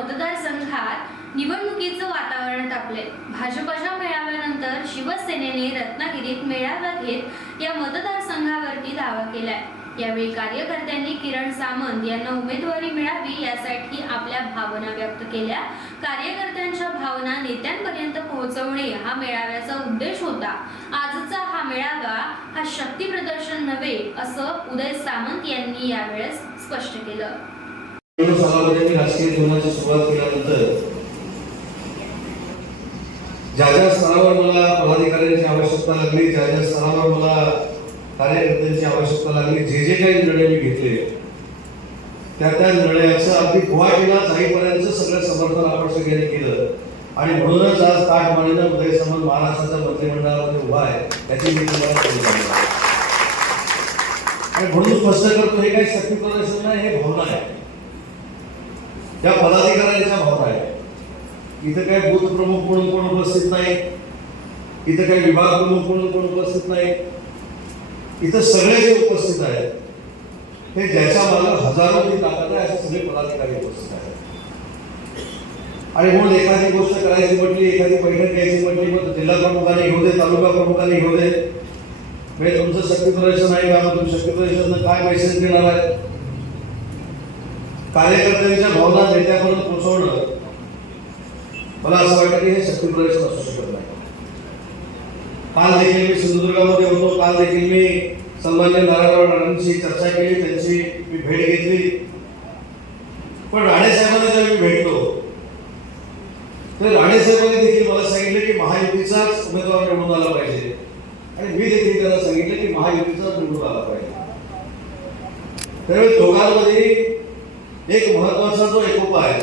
मतदारसंघात निवडणुकीचं वातावरण तापले. भाजपच्या मेळाव्यानंतर शिवसेनेने रत्नागिरीत मेळावा घेत या मतदारसंघावरती दावा केलाय. यावेळी कार्यकर्त्यांनी किरण सामंत यांना उमेदवारी मिळावी यासाठी आपल्या भावना व्यक्त केल्या. कार्यकर्त्यांच्या भावना नेत्यांपर्यंत पोहोचवणे हा मेळाव्याचा उद्देश होता. आजचा हा मेळावा हा शक्ती प्रदर्शन नव्हे असं उदय सामंत यांनी यावेळेस स्पष्ट केलं. जीवनाची सुरुवात केल्यानंतर ज्या ज्या स्तरावर मला पदाधिकाऱ्यांची आवश्यकता लागली ज्या ज्या स्तरावर मला कार्यकर्त्यांची आवश्यकता लागली जे जे काही निर्णय मी घेतले त्या त्या निर्णयाचं अगदी गुवाहाटीला जाईपर्यंत सगळं समर्थन आपण सगळ्यांनी केलं. आणि म्हणूनच आज ताटमानेनं उदय सामंत महाराष्ट्राच्या मंत्रिमंडळामध्ये उभा आहे त्याची मी तुम्हाला आणि म्हणून स्पष्ट करतो हे काही शक्ती प्रदर्शन नाही हे भावना आहे. त्या पदाधिकाऱ्यांच्या भावना आहेत इथं काही बूथ प्रमुख म्हणून कोण उपस्थित नाही? इथं काही विभाग प्रमुख म्हणून कोण उपस्थित नाही? इथं सगळे जे उपस्थित आहेत हे ज्याच्या मला हजारोची ताकद आहे असे सगळे पदाधिकारी उपस्थित आहेत. आणि म्हणून एखादी गोष्ट करायची म्हटली एखादी बैठक घ्यायची म्हटली मग जिल्हा प्रमुखाने घेऊ दे तालुका प्रमुखाने घेऊ दे. म्हणजे तुमचं शक्ती प्रदर्शन आहे का मग तुम्ही शक्ती प्रदर्शन काय मेसेज देणार आहे कार्यकर्त्यांच्या भावना नेत्यापर्यंत पोहोचवणं मला असं वाटतं की हे शक्ती प्रदर्शन असू शकत नाही. काल देखील मी सिंधुदुर्गामध्ये होतो. काल देखील मी सन्मान्य नारायणराव राणेंशी चर्चा केली. त्यांची मी भेट घेतली. पण राणेसाहेबांना जेव्हा मी भेटलो तर राणेसाहेबांनी देखील मला सांगितलं की महायुतीचाच उमेदवार निवडून आला पाहिजे. आणि मी देखील त्यांना सांगितलं की महायुतीचाच निवडून आला पाहिजे. त्यावेळी दोघांमध्ये एक महत्त्वाचा जो एकोपा आहे